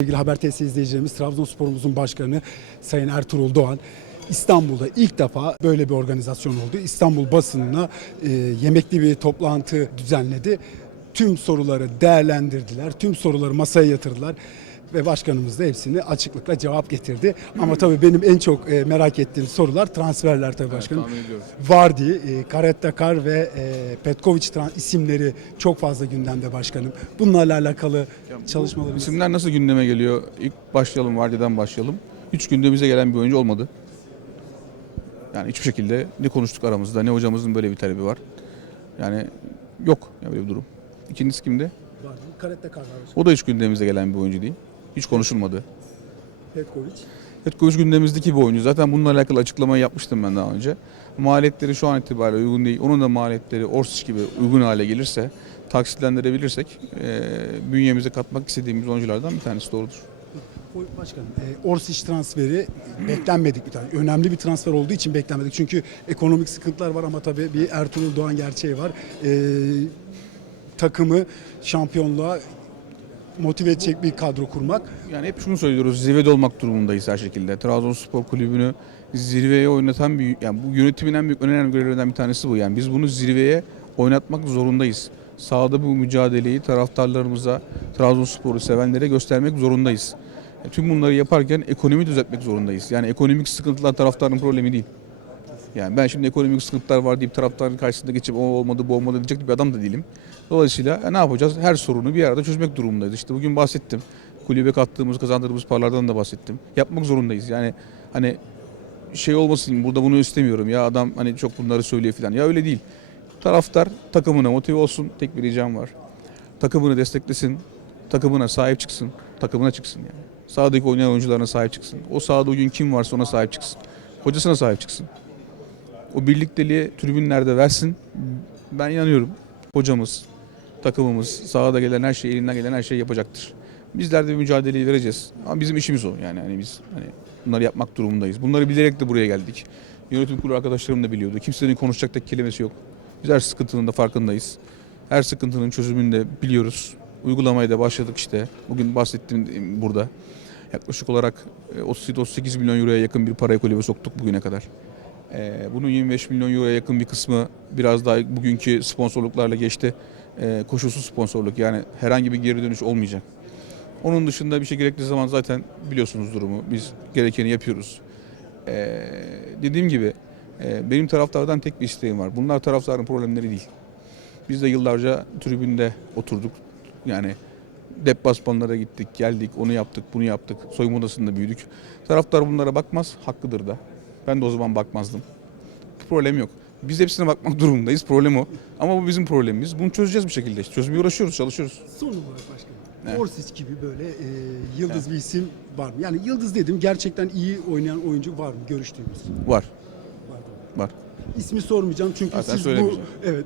Sevgili Haber TS izleyicilerimiz Trabzonspor'umuzun başkanı Sayın Ertuğrul Doğan İstanbul'da ilk defa böyle bir organizasyon oldu. İstanbul basınına e, yemekli bir toplantı düzenledi. Tüm soruları değerlendirdiler. Tüm soruları masaya yatırdılar. Ve başkanımız da hepsini açıklıkla cevap getirdi. Ama tabii benim en çok e, merak ettiğim sorular transferler tabii başkanım. ediyorum. Vardy, e, Karettakar ve e, Petkovic isimleri çok fazla gündemde başkanım. Bunlarla alakalı çalışmalarımız İsimler nasıl gündeme geliyor? İlk başlayalım, Vardy'den başlayalım. Üç günde bize gelen bir oyuncu olmadı. Yani hiçbir şekilde ne konuştuk aramızda, ne hocamızın böyle bir talebi var. Yani yok ya böyle bir durum. İkincisi kimdi? Vardy, Karettakar var. O da hiç gündemimize gelen bir oyuncu değil. Hiç konuşulmadı. Petkovic. Petkovic gündemimizdeki bir oyuncu. Zaten bununla alakalı açıklamayı yapmıştım ben daha önce. Maliyetleri şu an itibariyle uygun değil. Onun da maliyetleri Orsic gibi uygun hale gelirse, taksitlendirebilirsek e, bünyemize katmak istediğimiz oyunculardan bir tanesi doğrudur. Başkanım, e, Orsic transferi beklenmedik bir tane. Önemli bir transfer olduğu için beklenmedik. Çünkü ekonomik sıkıntılar var ama tabii bir Ertuğrul Doğan gerçeği var. E, takımı şampiyonluğa motive edecek bir kadro kurmak. Yani hep şunu söylüyoruz, zirvede olmak durumundayız her şekilde. Trabzonspor Kulübü'nü zirveye oynatan bir, yani bu yönetimin en büyük önemli görevlerinden bir tanesi bu. Yani biz bunu zirveye oynatmak zorundayız. Sahada bu mücadeleyi taraftarlarımıza, Trabzonspor'u sevenlere göstermek zorundayız. E, Tüm bunları yaparken ekonomi düzeltmek zorundayız. Yani ekonomik sıkıntılar taraftarın problemi değil. Yani ben şimdi ekonomik sıkıntılar var deyip taraftarın karşısında geçip o olmadı bu olmadı diyecek bir adam da değilim. Dolayısıyla e, ne yapacağız? Her sorunu bir arada çözmek durumundayız. İşte bugün bahsettim. Kulübe kattığımız, kazandırdığımız paralardan da bahsettim. Yapmak zorundayız. Yani hani şey olmasın burada bunu istemiyorum ya adam hani çok bunları söylüyor falan. Ya öyle değil. Taraftar takımına motive olsun. Tek bir ricam var. Takımını desteklesin. Takımına sahip çıksın. Takımına çıksın yani. Sahadaki oynayan oyuncularına sahip çıksın. O sahada o gün kim varsa ona sahip çıksın. Hocasına sahip çıksın. O birlikteliği tribünlerde versin. Ben inanıyorum. Hocamız, takımımız, sahada gelen her şey, elinden gelen her şeyi yapacaktır. Bizler de bir mücadeleyi vereceğiz. Ama bizim işimiz o. Yani hani biz hani bunları yapmak durumundayız. Bunları bilerek de buraya geldik. Yönetim kurulu arkadaşlarım da biliyordu. Kimsenin konuşacak tek kelimesi yok. Biz her sıkıntının da farkındayız. Her sıkıntının çözümünü de biliyoruz. Uygulamaya da başladık işte. Bugün bahsettiğim burada. Yaklaşık olarak e, 37-38 milyon euroya yakın bir parayı kulübe soktuk bugüne kadar. Ee, bunun 25 milyon euroya yakın bir kısmı biraz daha bugünkü sponsorluklarla geçti. Ee, koşulsuz sponsorluk yani herhangi bir geri dönüş olmayacak. Onun dışında bir şey gerektiği zaman zaten biliyorsunuz durumu. Biz gerekeni yapıyoruz. Ee, dediğim gibi e, benim taraftardan tek bir isteğim var. Bunlar taraftarın problemleri değil. Biz de yıllarca tribünde oturduk. Yani deplasmanlara gittik, geldik, onu yaptık, bunu yaptık. Soyunma odasında büyüdük. Taraftar bunlara bakmaz, hakkıdır da. Ben de o zaman bakmazdım. Problem yok. Biz hepsine bakmak durumundayız. Problem o. Ama bu bizim problemimiz. Bunu çözeceğiz bir şekilde. Çözmeye uğraşıyoruz, çalışıyoruz. Son olarak başkanım. Evet. Orsic gibi böyle e, yıldız bir isim var mı? Yani yıldız dedim gerçekten iyi oynayan oyuncu var mı görüştüğümüz? Var, Var. İsmi sormayacağım çünkü Zaten siz bu söylemeyeceğim. evet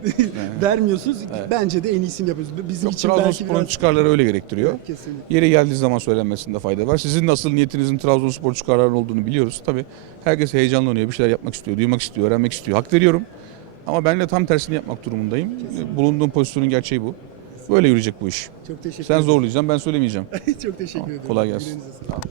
vermiyorsunuz. Bence de en iyisini yapıyorsunuz. Bizim Yok, için belki Trabzonspor'un biraz çıkarları öyle gerektiriyor. kesinlikle. Yeri geldiği zaman söylenmesinde fayda var. Sizin de asıl niyetinizin Trabzonspor çıkarları olduğunu biliyoruz. Tabii herkes heyecanlanıyor, bir şeyler yapmak istiyor, duymak istiyor, öğrenmek istiyor. Hak veriyorum. Ama ben de tam tersini yapmak durumundayım. Bulunduğum pozisyonun gerçeği bu. Böyle yürüyecek bu iş. Çok teşekkür Sen ederim. zorlayacaksın, ben söylemeyeceğim. Çok teşekkür ederim. kolay gelsin. Yüreğinize sağlık.